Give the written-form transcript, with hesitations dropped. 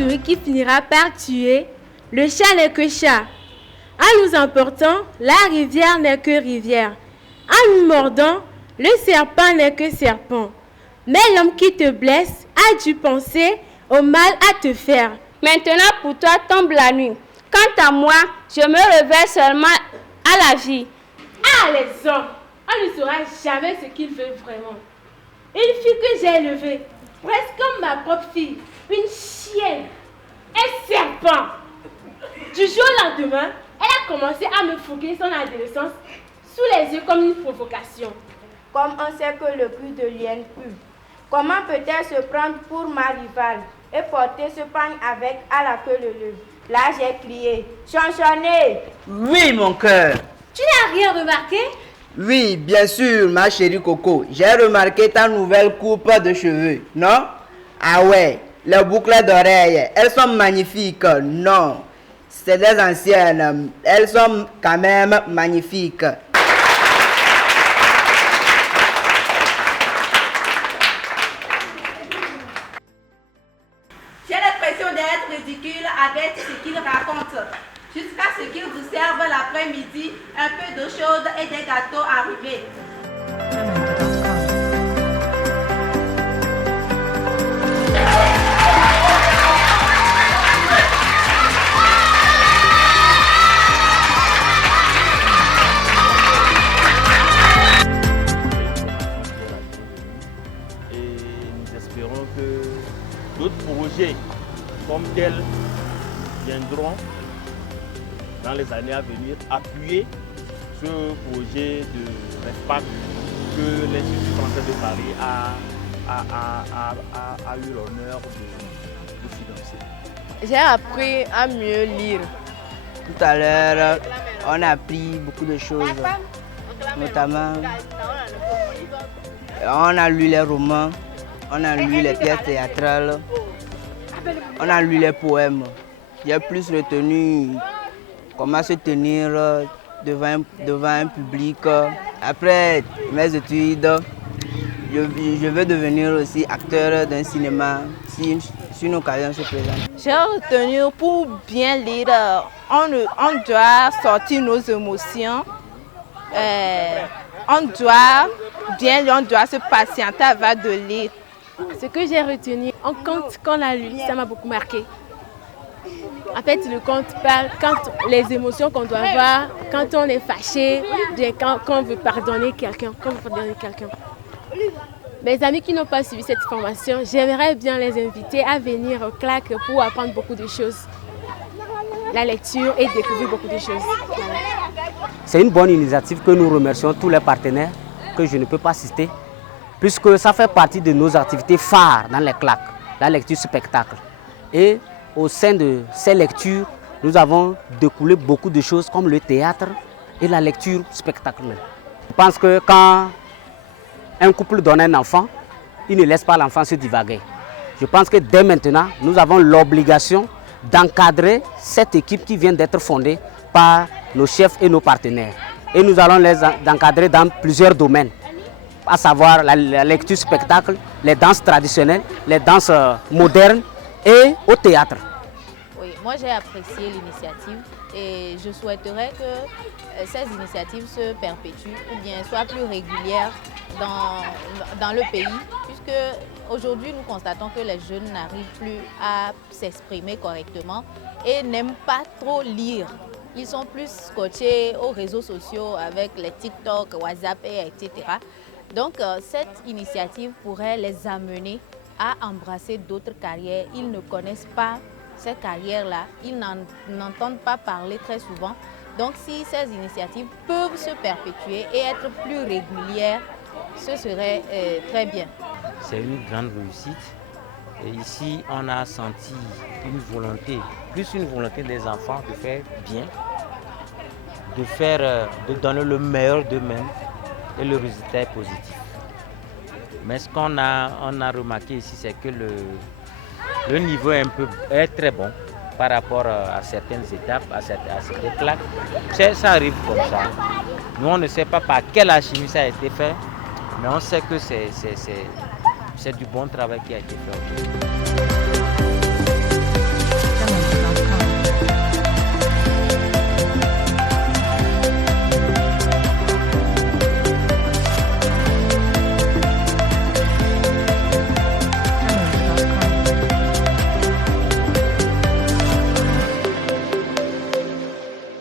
souris qui finira par tuer, le chat n'est que chat. En nous emportant, la rivière n'est que rivière. En nous mordant, le serpent n'est que serpent. Mais l'homme qui te blesse a dû penser au mal à te faire. Maintenant pour toi tombe la nuit. Quant à moi, je me réveille seulement à la vie. Ah les hommes, on ne saura jamais ce qu'ils veulent vraiment. Une fille que j'ai élevée, presque comme ma propre fille, une chienne, un serpent. Du jour au lendemain, elle a commencé à me fourguer son adolescence sous les yeux comme une provocation. Comme on sait que le cul de l'hyène pue, comment peut-elle se prendre pour ma rivale et porter ce pagne avec à la queue leu? Là j'ai crié, chanchonnez! Oui mon cœur. Tu n'as rien remarqué? Oui, bien sûr, ma chérie Coco. J'ai remarqué ta nouvelle coupe de cheveux, non? Ah ouais, les boucles d'oreilles, elles sont magnifiques, non? C'est des anciennes, elles sont quand même magnifiques. J'ai l'impression d'être ridicule avec ce qu'il raconte. Jusqu'à ce qu'il vous serve l'après-midi un peu d'eau chaude et des gâteaux arrivés. Et nous espérons que d'autres projets comme tels viendront dans les années à venir appuyer ce projet de REFPAC que l'Institut français de Paris a eu l'honneur de financer. J'ai appris à mieux lire. Tout à l'heure, on a appris beaucoup de choses, notamment on a lu les romans, on a lu les pièces théâtrales, on a lu les poèmes. J'ai plus retenu comment se tenir devant un public. Après mes études, je veux devenir aussi acteur d'un cinéma si une occasion se présente. J'ai retenu pour bien lire, on doit sortir nos émotions. On doit se patienter avant de lire. Ce que j'ai retenu, un conte qu'on a lu, ça m'a beaucoup marqué. En fait, le conte parle quand les émotions qu'on doit avoir, quand on est fâché, bien quand on veut pardonner quelqu'un, Mes amis qui n'ont pas suivi cette formation, j'aimerais bien les inviter à venir au CLAC pour apprendre beaucoup de choses. La lecture et découvrir beaucoup de choses. Voilà. C'est une bonne initiative que nous remercions tous les partenaires que je ne peux pas citer, puisque ça fait partie de nos activités phares dans les CLAC, la lecture spectacle. Et au sein de ces lectures, nous avons découlé beaucoup de choses comme le théâtre et la lecture spectacle. Je pense que quand un couple donne un enfant, il ne laisse pas l'enfant se divaguer. Je pense que dès maintenant, nous avons l'obligation d'encadrer cette équipe qui vient d'être fondée par nos chefs et nos partenaires. Et nous allons les encadrer dans plusieurs domaines, à savoir la lecture spectacle, les danses traditionnelles, les danses modernes et au théâtre. Oui, moi j'ai apprécié l'initiative et je souhaiterais que ces initiatives se perpétuent ou bien soient plus régulières dans le pays, puisque aujourd'hui nous constatons que les jeunes n'arrivent plus à s'exprimer correctement et n'aiment pas trop lire. Ils sont plus scotchés aux réseaux sociaux avec les TikTok, WhatsApp, etc. Donc cette initiative pourrait les amener à embrasser d'autres carrières. Ils ne connaissent pas ces carrières-là, ils n'entendent pas parler très souvent. Donc si ces initiatives peuvent se perpétuer et être plus régulières, ce serait très bien. C'est une grande réussite. Et ici, on a senti une volonté, plus une volonté des enfants de faire bien, de donner le meilleur d'eux-mêmes et le résultat est positif. Mais ce qu'on a remarqué ici, c'est que le niveau est très bon par rapport à certaines étapes, à certaines claques. Ça arrive comme ça. Nous, on ne sait pas par quelle alchimie ça a été fait, mais on sait que c'est du bon travail qui a été fait.